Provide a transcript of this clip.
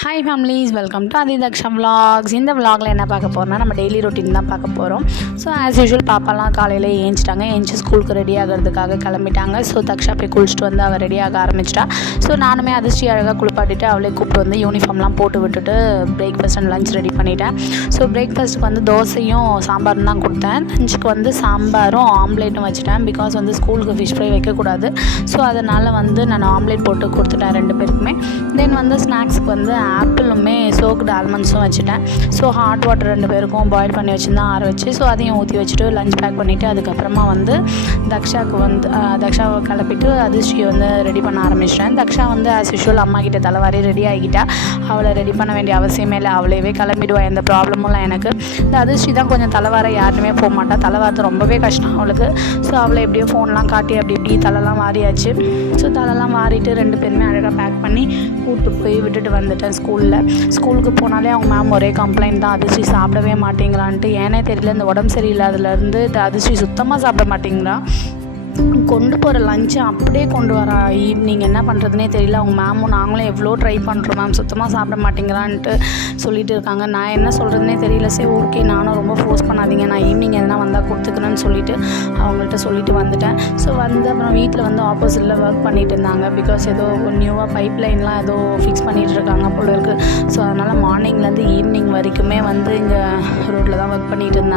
Hi families welcome to Aadhi Daksha இந்த விலாகில் என்ன பார்க்க போகிறோம்னா நம்ம டெய்லி ரொட்டீன் தான் பார்க்க போகிறோம் ஸோ ஆஸ் யூஷுவல் பாப்பாலாம் காலையில் ஏஞ்சிட்டாங்க. ஏஞ்சி ஸ்கூலுக்கு ரெடி ஆகிறதுக்காக கிளம்பிட்டாங்க. ஸோ தக்ஷா போய் குளிச்சுட்டு வந்து அவள் ரெடி ஆக ஆரம்பிச்சிட்டா. ஸோ நானுமே அதிர்ஷ்டி அழகாக குளிப்பாட்டிட்டு அவளே கூப்பிட்டு வந்து யூனிஃபார்ம்லாம் போட்டு விட்டுட்டு பிரேக்ஃபாஸ்ட் அண்ட் லஞ்ச் ரெடி பண்ணிட்டேன். ஸோ பிரேக்ஃபாஸ்ட்டுக்கு வந்து தோசையும் சாம்பாரும் தான் கொடுத்தேன். லஞ்சுக்கு வந்து சாம்பாரும் ஆம்லேட்டும் வச்சுட்டேன். பிகாஸ் வந்து ஸ்கூலுக்கு ஃபிஷ் ஃப்ரை வைக்கக்கூடாது. ஸோ அதனால் வந்து நான் ஆம்லேட் போட்டு கொடுத்துட்டேன் ரெண்டு பேருக்குமே. தென் வந்து ஸ்நாக்ஸுக்கு வந்து ஆப்பிளுமே சோக்குடு ஆல்மண்ட்ஸும் வச்சுட்டேன். ஸோ ஹாட் வாட்டர் ரெண்டு பேருக்கும் பாயில் பண்ணி வச்சுருந்தேன் ஆற வச்சு ஸோ அதையும் ஊற்றி வச்சுட்டு லஞ்ச் பேக் பண்ணிவிட்டு அதுக்கப்புறமா வந்து தக்ஷாவுக்கு வந்து தக்ஷாவை கிளப்பிட்டு அதிர்ஷ்டியை வந்து ரெடி பண்ண ஆரம்பிச்சிட்டேன். தக்ஷா வந்து ஆஸ் யூஷுவல் அம்மா கிட்ட தலைவாரி ரெடி ஆகிக்கிட்டா அவளை ரெடி பண்ண வேண்டிய அவசியமே இல்லை. அவளையவே கிளம்பிடுவா எந்த ப்ராப்ளமும் இல்லை எனக்கு. இந்த அதிர்ஷ்டி தான் கொஞ்சம் தலைவார யாருமே போக மாட்டா. தலைவாரத்து ரொம்பவே கஷ்டம் அவளுக்கு. ஸோ அவளை எப்படியோ ஃபோன்லாம் காட்டி அப்படி இப்படி தலைலாம் மாறியாச்சு ஸோ தலைலாம் மாறிட்டு ரெண்டு பேருமே அழகாக பேக் பண்ணி கூப்பிட்டு போய் விட்டுட்டு வந்துட்டேன். ஸ்கூலில். ஸ்கூலுக்கு போனாலே அவங்க மேம் ஒரே கம்ப்ளைண்ட் தான். அதிர்ச்சி சாப்பிடவே மாட்டேங்கிறான்ட்டு. ஏனே தெரியல இந்த உடம்பு சரியில்லாததுலேருந்து இந்த அதிர்ச்சி சுத்தமாக சாப்பிட மாட்டேங்கிறான் கொண்டு போகிற லஞ்சை அப்படியே கொண்டு வர. ஈவினிங் என்ன பண்ணுறதுனே தெரியல. அவங்க மேமும் நாங்களும் எவ்வளோ ட்ரை பண்ணுறோம் மேம் சுத்தமாக சாப்பிட மாட்டேங்கிறான்ட்டு சொல்லிட்டு இருக்காங்க. நான் என்ன சொல்கிறதுனே தெரியல. சரி ஓகே நானும் ரொம்ப ஃபோர்ஸ் பண்ணாதீங்க. நான் ஈவினிங் எதனா வந்தால் கொடுத்துக்கணும்னு சொல்லிட்டு அவங்கள்ட்ட சொல்லிட்டு வந்துட்டேன். ஸோ வந்து அப்புறம் வீட்டில் வந்து ஆப்போசிட்டில் ஒர்க் பண்ணிட்டு இருந்தாங்க. பிகாஸ் ஏதோ நியூவாக பைப் லைன்லாம் ஏதோ ஃபிக்ஸ் பண்ணிகிட்டு இருக்காங்க போல இருக்குது ஸோ அதனால் மார்னிங்லேருந்து ஈவினிங் வரைக்குமே வந்து இங்கே ரோட்டில் தான் ஒர்க் பண்ணிகிட்டு இருந்தாங்க.